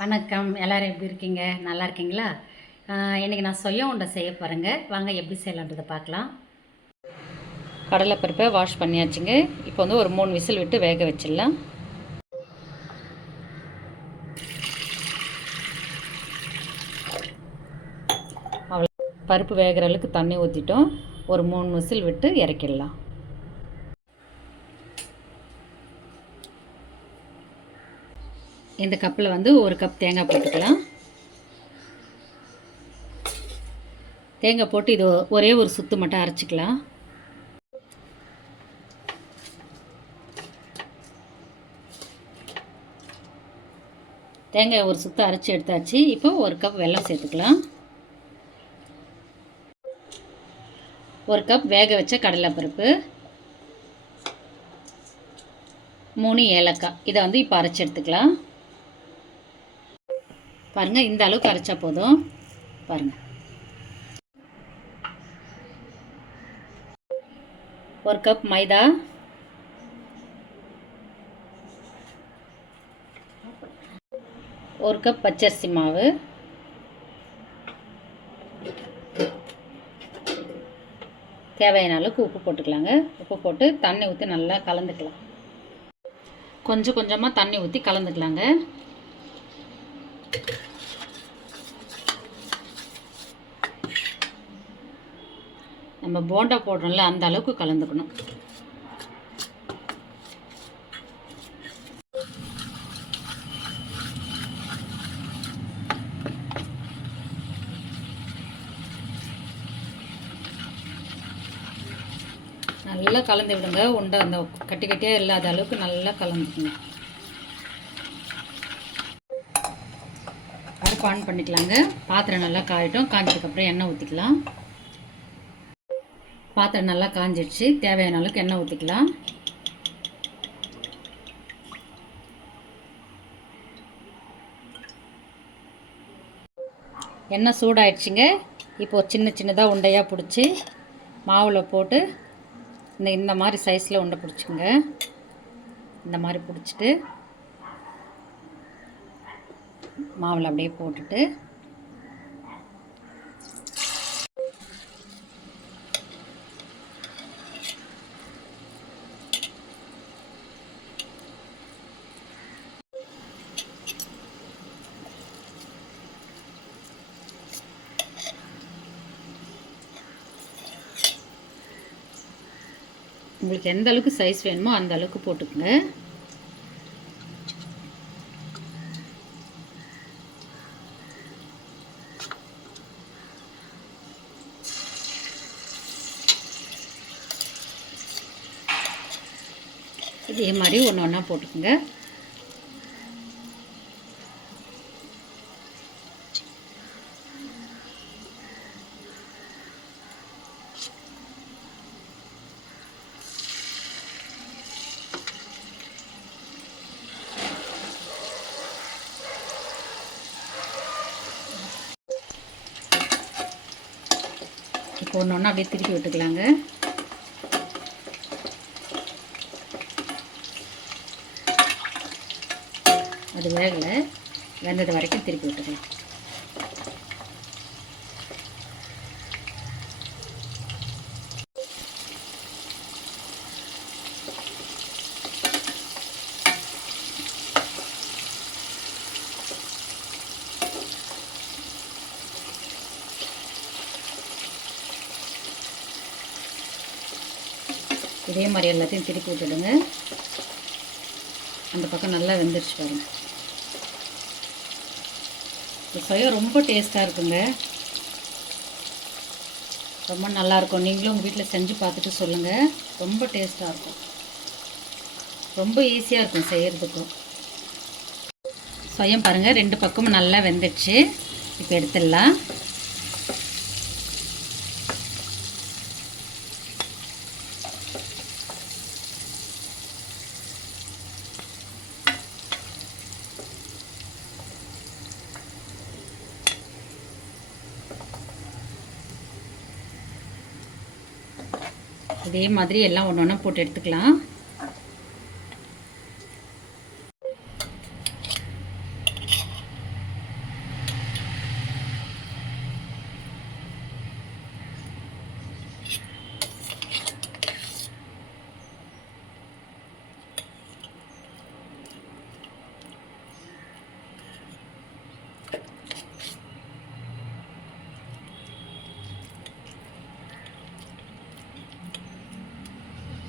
வணக்கம். எல்லோரும் எப்படி இருக்கீங்க? நல்லா இருக்கீங்களா? இன்றைக்கி நான் சொய உண்டை செய்ய போகிறேங்க வாங்க எப்படி செய்யலான்றதை பார்க்கலாம். கடலைப்பருப்பை வாஷ் பண்ணியாச்சுங்க. இப்போ வந்து ஒரு மூணு விசில் விட்டு வேக வச்சிடலாம். அவ்வளோ பருப்பு வேகிற அளவுக்கு தண்ணி ஊற்றிட்டோம் ஒரு மூணு விசில் விட்டு இறக்கிடலாம். இந்த கப்பில் வந்து ஒரு கப் தேங்காய் போட்டுக்கலாம். தேங்காய் போட்டு இது ஒரே ஒரு சுத்து மட்டும் அரைச்சிக்கலாம். தேங்காய் ஒரு சுத்து அரைச்சி எடுத்தாச்சு. இப்போ ஒரு கப் வெல்லம் சேர்த்துக்கலாம். ஒரு கப் வேக வச்ச கடலைப்பருப்பு. மூணு ஏலக்காய். இதை வந்து இப்போ அரைச்சி எடுத்துக்கலாம். பாருங்கள் இந்த அளவுக்கு அரைச்சா போதும். பாருங்கள் ஒரு கப் மைதா. ஒரு கப் பச்சரிசி மாவு. தேவையான அளவுக்கு உப்பு போட்டுக்கலாங்க. உப்பு போட்டு தண்ணி ஊற்றி நல்லா கலந்துக்கலாம். கொஞ்சம் கொஞ்சமாக தண்ணி ஊற்றி கலந்துக்கலாங்க. நம்ம போண்டா போடுறோம்ல அந்த அளவுக்கு கலந்துக்கணும். நல்லா கலந்து விடுங்க. உண்டை அந்த கட்டி கட்டியாக இல்லாத அளவுக்கு நல்லா கலந்துக்குங்க. அடுப்பு ஆன் பண்ணிக்கலாங்க. பாத்திரம் நல்லா காயட்டும். காஞ்சதுக்கப்புறம் எண்ணெய் ஊற்றிக்கலாம் பாத்திரம் நல்லா காஞ்சிடுச்சு. தேவையான அளவுக்கு எண்ணெய் ஊற்றிக்கலாம் எண்ணெய் சூடாயிடுச்சுங்க. இப்போ சின்ன சின்னதாக உண்டையாக பிடிச்சி மாவில் போட்டு இந்த இந்த மாதிரி சைஸில் உண்டை பிடிச்சிங்க இந்த மாதிரி பிடிச்சிட்டு மாவில் அப்படியே போட்டுட்டு உங்களுக்கு எந்த அளவுக்கு சைஸ் வேணுமோ அந்த அளவுக்கு போட்டுக்கோங்க. இதே மாதிரி ஒன்று ஒன்றா போட்டுக்கோங்க. ஒன்று அப்படியே திருப்பி விட்டுக்கலாங்க. அது வேகலை. வெந்தது வரைக்கும் திருப்பி விட்டுக்கலாம். இதே மாதிரி எல்லாத்தையும் திருப்பி விட்டுடுங்க. அந்த பக்கம் நல்லா வெந்துருச்சு பாருங்க. இந்த சொயா ரொம்ப டேஸ்ட்டாக இருக்குங்க. ரொம்ப நல்லாயிருக்கும். நீங்களும் உங்கள் வீட்டில் செஞ்சு பார்த்துட்டு சொல்லுங்கள் ரொம்ப டேஸ்ட்டாக இருக்கும். ரொம்ப ஈஸியாக இருக்கும் செய்கிறதுக்கும் சொயம் பாருங்கள் ரெண்டு பக்கமும் நல்லா வெந்துடுச்சு இப்போ எடுத்துடலாம். இதே மாதிரி எல்லாம் ஒன்று ஒன்றா போட்டு எடுத்துக்கலாம்.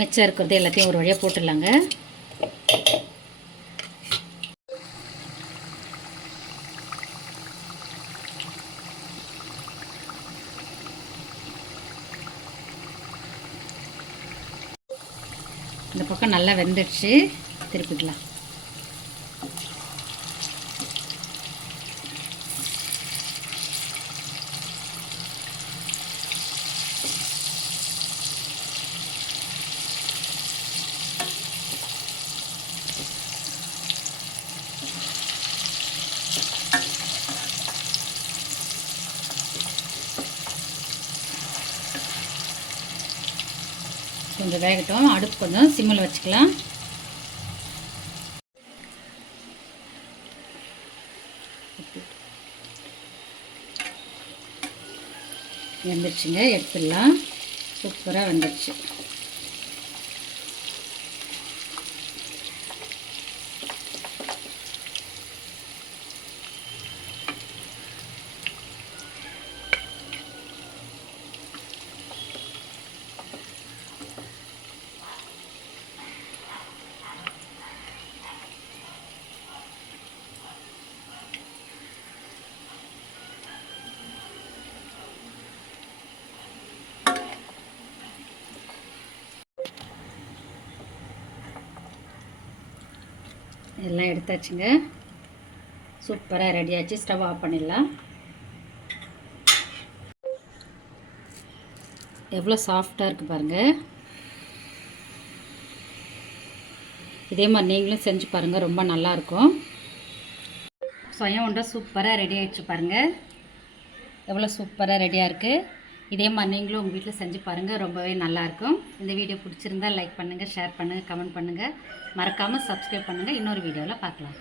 மிச்சம் இருக்கிறது எல்லாத்தையும் ஒரு வழியாக போட்டுடலாங்க. இந்த பக்கம் நல்லா வெந்துடுச்சு. திருப்பிக்கலாம் கொஞ்சம் வேகட்டும். அடுப்பு கொஞ்சம் சிம்மில் வச்சுக்கலாம். வந்துருச்சுங்க. எடுத்துடலாம். சூப்பராக வெந்துடுச்சு எல்லாம் எடுத்தாச்சுங்க. சூப்பராக ரெடியாச்சு ஸ்டவ் ஆஃப் பண்ணிடலாம். எவ்வளோ சாஃப்டாக இருக்குது பாருங்கள் இதே மாதிரி நீங்களும் செஞ்சு பாருங்கள் ரொம்ப நல்லாயிருக்கும் சொயம் உண்டை சூப்பராக ரெடி ஆகிடுச்சு பாருங்கள் எவ்வளோ சூப்பராக ரெடியாக இருக்குது இதே மாதிரி நீங்களும் உங்கள் வீட்டில் செஞ்சு பாருங்கள் ரொம்பவே நல்லாயிருக்கும் இந்த வீடியோ பிடிச்சிருந்தா லைக் பண்ணுங்கள் ஷேர் பண்ணுங்கள் கமெண்ட் பண்ணுங்கள் மறக்காமல் சப்ஸ்கிரைப் பண்ணுங்கள் இன்னொரு வீடியோவில் பார்க்கலாம்.